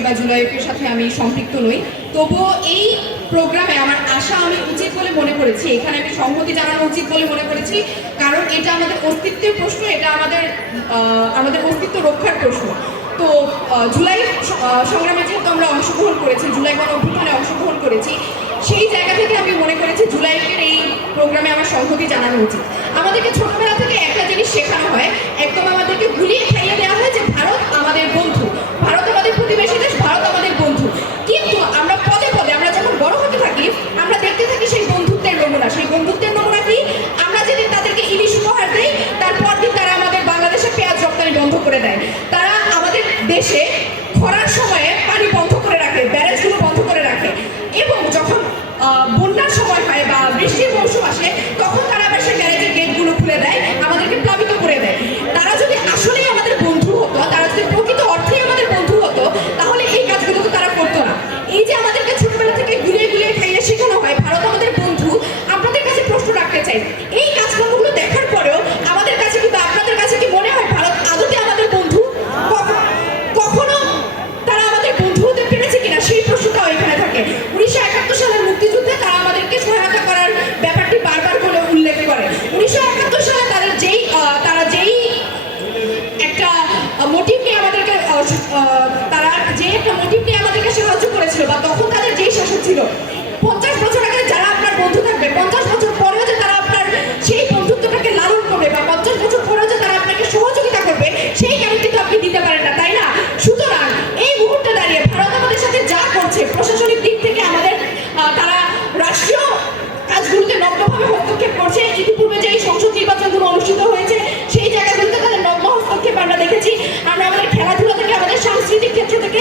নই বা জুলাইয়ের সাথে আমি সম্পৃক্ত নই, তবুও এই প্রোগ্রামে আমার আসা আমি উচিত বলে মনে করেছি, এখানে আমি সংহতি জানানো উচিত বলে মনে করেছি, কারণ এটা আমাদের অস্তিত্বের প্রশ্ন, এটা আমাদের অস্তিত্ব রক্ষার প্রশ্ন। তো জুলাই সংগ্রামে যেহেতু আমরা অংশগ্রহণ করেছি, জুলাই গণ অভ্যুত্থানে অংশগ্রহণ করেছি, সেই জায়গা থেকে আমি মনে করেছি জুলাইয়ের এই প্রোগ্রামে আমার সংহতি জানানো উচিত। আমাদেরকে ছোটবেলা থেকে একটা জিনিস শেখানো হয়, একদম আমাদেরকে ভুলিয়ে খাইয়ে দেওয়া হয় যে ভারত আমাদের বন্ধু, ভারত আমাদের প্রতিবেশী দেশ, ভারত আমাদের বন্ধু। কিন্তু আমরা পদে পদে আমরা যখন বড় হতে থাকি, আমরা দেখতে থাকি সেই বন্ধুত্বের নমুনা। সেই বন্ধুত্বের নমুনা কি? আমরা যেদিন তাদেরকে ইলিশ উপহার দেই, তারপর দিন তারা আমাদের বাংলাদেশে পেঁয়াজ রপ্তানি বন্ধ করে দেয়। তারা আমাদের দেশে খরার সময়ে পানি বন্ধ করে রাখে, ব্যারেজগুলো বন্ধ করে রাখে, এবং যখন বন্যার সময় হয় বা বৃষ্টির মৌসুম আসে, তখন তারা আবার সেই ব্যারেজের গেটগুলো খুলে দেয়, আমাদেরকে প্লাবিত করে দেয়। তারা যদি আসলেই আমাদের বন্ধু হতো, তারা যদি প্রকৃত অর্থেই আমাদের বন্ধু হতো, তাহলে এই কাজগুলো তো তারা করতো না। এই যে আমাদেরকে ছোটবেলা থেকে গুলিয়ে গুলিয়ে খাইয়ে শেখানো হয় ভারত আমাদের বন্ধু, আপনাদের কাছে প্রশ্ন রাখতে চাই, এই কাজকর্মগুলো দেখার পরেও আমাদের কাছে কিন্তু, আপনাদের কাছে কি মনে হয় ভারত আদতে আমাদের বন্ধু? কখনো তারা আমাদের বন্ধু হতে পেরেছে কিনা সেই প্রশ্নটাও এখানে থাকে। 1971 সালের মুক্তিযুদ্ধে তারা আমাদেরকে সহায়তা করার ব্যাপারটি বারবার করে উল্লেখ করে। 1971 সালে তারা যেই একটা মোটিভ নিয়ে আমাদেরকে সাহায্য করেছিল, বা তখন তাদের যেই শাসক ছিল, 50 বছর আগে যারা আপনার বন্ধু থাকবে, 50 বছর পরেও যে তারা আপনার সেই বন্ধুত্বটাকে লালন করবে, বা 50 বছর পরেও যে তারা আপনাকে সহযোগিতা করবে, সেই গ্যারান্টি তো আপনি দিতে পারেন না, তাই না? সুতরাং এই মুহূর্তে দাঁড়িয়ে ভারত আমাদের সাথে যা করছে, প্রশাসনিক দিক থেকে আমাদের তারা রাষ্ট্রীয় কাজগুলোতে নগ্নভাবে হস্তক্ষেপ করছে। ইতিপূর্বে যে সংসদ নির্বাচনগুলো অনুষ্ঠিত হয়েছে, সেই জায়গাগুলোতে তাদের নগ্ন হস্তক্ষেপ আমরা দেখেছি। আমরা আমাদের খেলাধুলা থেকে, আমাদের সাংস্কৃতিক ক্ষেত্র থেকে